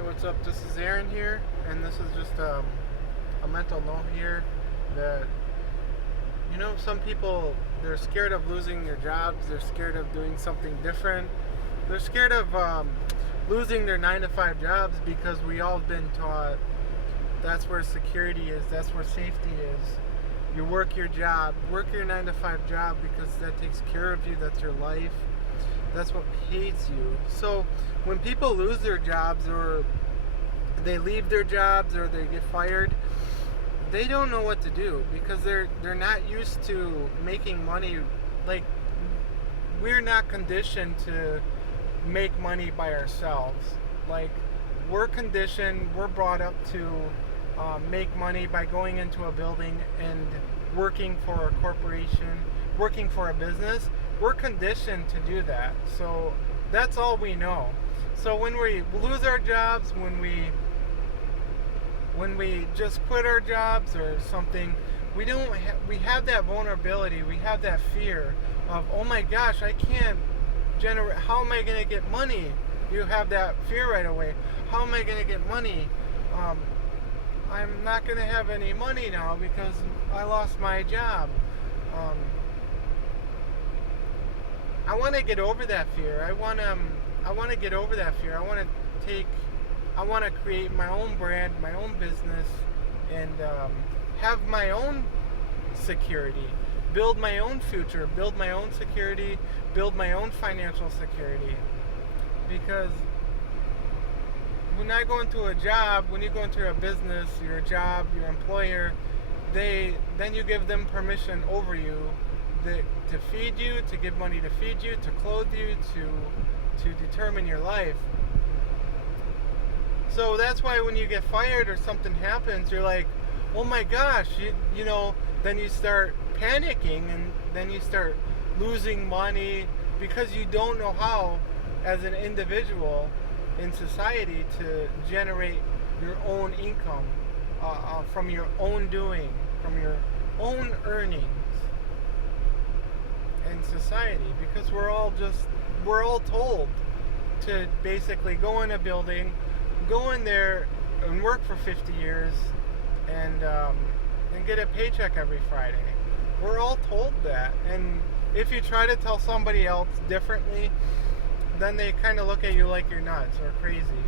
Hey, what's up? This is Aaron here, and this is just a mental note here that some people, they're scared of losing their jobs. They're scared of doing something different. They're scared of losing their 9 to 5 jobs because we all been taught that's where security is. That's where safety is. You work your job, work your 9 to 5 job because that takes care of you. That's your life. That's what pays you. So when people lose their jobs or they leave their jobs or they get fired, they don't know what to do because they're not used to making money. Like, we're not conditioned to make money by ourselves. Like, we're conditioned, we're brought up to make money by going into a building and working for a corporation, working for a business. We're conditioned to do that. So that's all we know. So when we lose our jobs, when we just quit our jobs or something, we have that vulnerability, we have that fear of, oh my gosh, I can't generate, how am I going to get money? You have that fear right away. How am I going to get money? I'm not going to have any money now because I lost my job. I want to get over that fear. I want to get over that fear. I want to create my own brand, my own business, and have my own security, build my own future, build my own security, build my own financial security. Because when I go into a job, when you go into a business, your job, your employer, then you give them permission over you to feed you, to give money to feed you, to clothe you, to determine your life. So that's why when you get fired or something happens, you're like, oh my gosh, then you start panicking and then you start losing money because you don't know how, as an individual in society, to generate your own income from your own doing, from your own earnings in society. Because we're all told to basically go in a building, go in there and work for 50 years and get a paycheck every Friday. We're all told that. And if you try to tell somebody else differently, then they kind of look at you like you're nuts or crazy.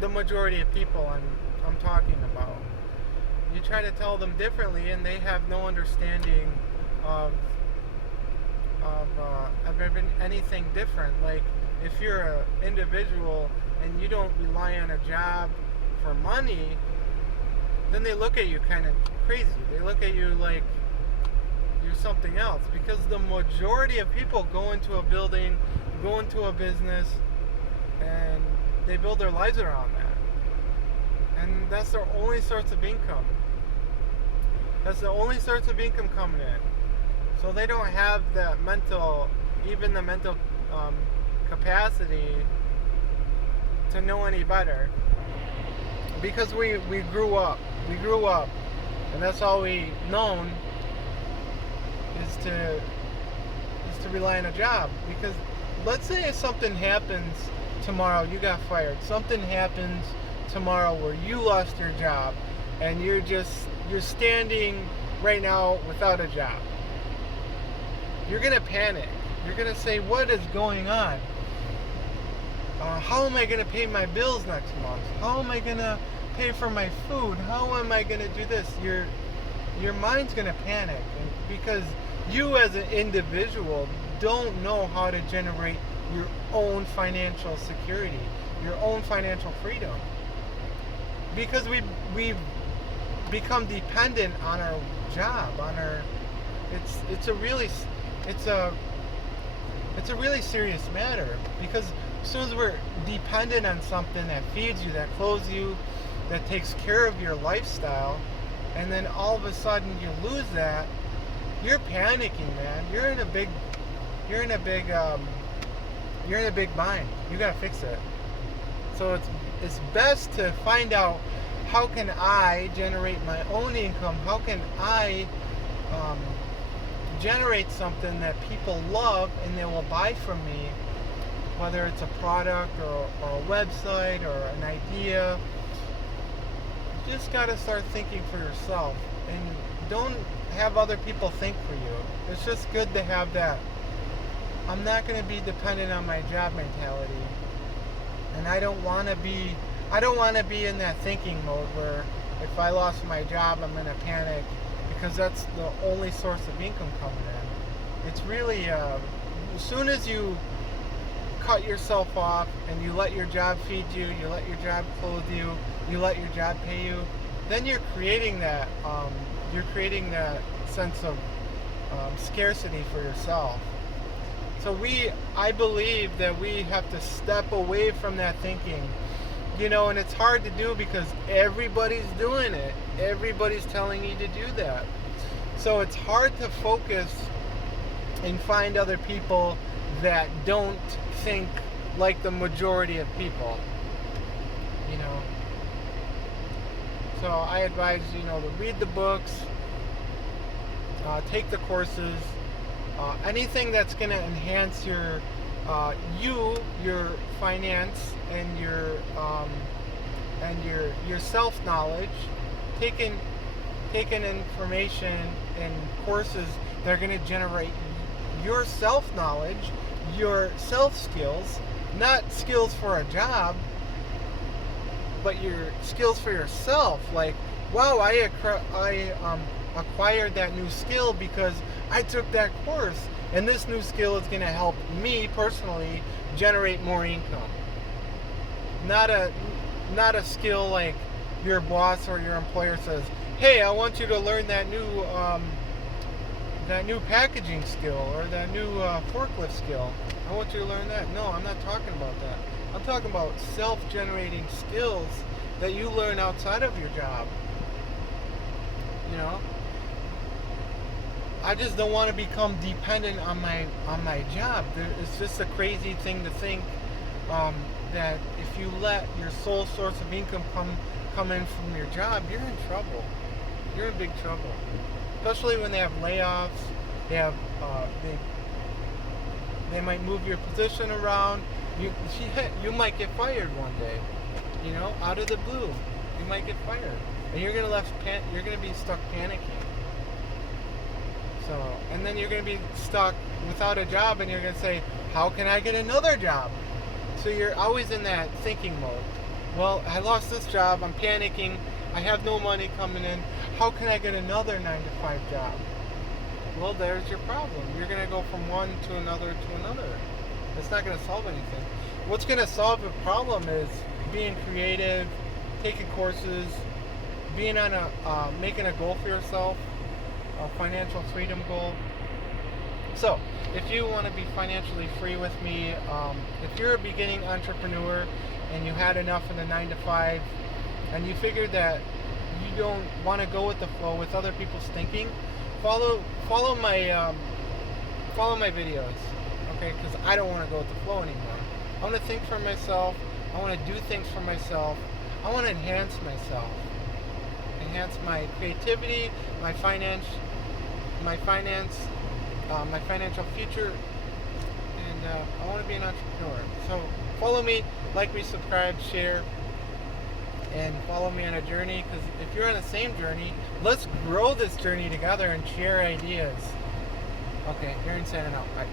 The majority of people I'm talking about. You try to tell them differently and they have no understanding of anything different. Like, if you're an individual and you don't rely on a job for money, then they look at you kind of crazy. They look at you like you're something else. Because the majority of people go into a building, go into a business, and they build their lives around that. And that's their only source of income. That's the only source of income coming in. So they don't have the mental capacity to know any better, because we grew up, and that's all we known is to rely on a job. Because let's say if something happens tomorrow, you got fired, something happens tomorrow where you lost your job and you're standing right now without a job. You're gonna panic. You're gonna say, what is going on? How am I gonna pay my bills next month? How am I gonna pay for my food? How am I gonna do this? Your mind's gonna panic, because you as an individual don't know how to generate your own financial security, your own financial freedom. Because we've become dependent on our job, it's a really serious matter. Because as soon as we're dependent on something that feeds you, that clothes you, that takes care of your lifestyle, and then all of a sudden you lose that, you're panicking, man. You're in a big bind. You gotta fix it. So it's best to find out, how can I generate my own income? How can I generate something that people love and they will buy from me, whether it's a product or a website or an idea. You just got to start thinking for yourself, and don't have other people think for you. It's just good to have that I'm not going to be dependent on my job mentality. And I don't want to be in that thinking mode where if I lost my job, I'm going to panic, because that's the only source of income coming in. It's really, as soon as you cut yourself off and you let your job feed you, you let your job clothe you, you let your job pay you, then you're creating that sense of scarcity for yourself. So I believe that we have to step away from that thinking, and it's hard to do because everybody's doing it. Everybody's telling you to do that. So it's hard to focus and find other people that don't think like the majority of people, So I advise, to read the books, take the courses, anything that's going to enhance your finance and your self knowledge. Taking information and courses that are going to generate your self knowledge, your self skills, not skills for a job, but your skills for yourself. Like, wow, I acquired that new skill because I took that course, and this new skill is going to help me personally generate more income. Not a skill like your boss or your employer says, "Hey, I want you to learn that new packaging skill or that new forklift skill. I want you to learn that." No, I'm not talking about that. I'm talking about self-generating skills that you learn outside of your job. I just don't want to become dependent on my job. It's just a crazy thing to think that if you let your sole source of income come in from your job, you're in trouble. You're in big trouble. Especially when they have layoffs. They have they might move your position around. You might get fired one day. Out of the blue, you might get fired, and you're gonna be stuck panicking. So, and then you're going to be stuck without a job, and you're going to say, how can I get another job? So you're always in that thinking mode. Well, I lost this job, I'm panicking, I have no money coming in, how can I get another 9-to-5 job? Well, there's your problem. You're going to go from one to another to another. It's not going to solve anything. What's going to solve the problem is being creative, taking courses, being on making a goal for yourself, a financial freedom goal. So, if you want to be financially free with me, if you're a beginning entrepreneur and you had enough in the 9-to-5 and you figured that you don't want to go with the flow with other people's thinking, follow my videos, okay? Because I don't want to go with the flow anymore. I want to think for myself. I want to do things for myself. I want to enhance myself, enhance my creativity, my financial future, and I want to be an entrepreneur. So follow me, like me, subscribe, share, and follow me on a journey, because if you're on the same journey, let's grow this journey together and share ideas. Okay, Aaron signing out. Bye.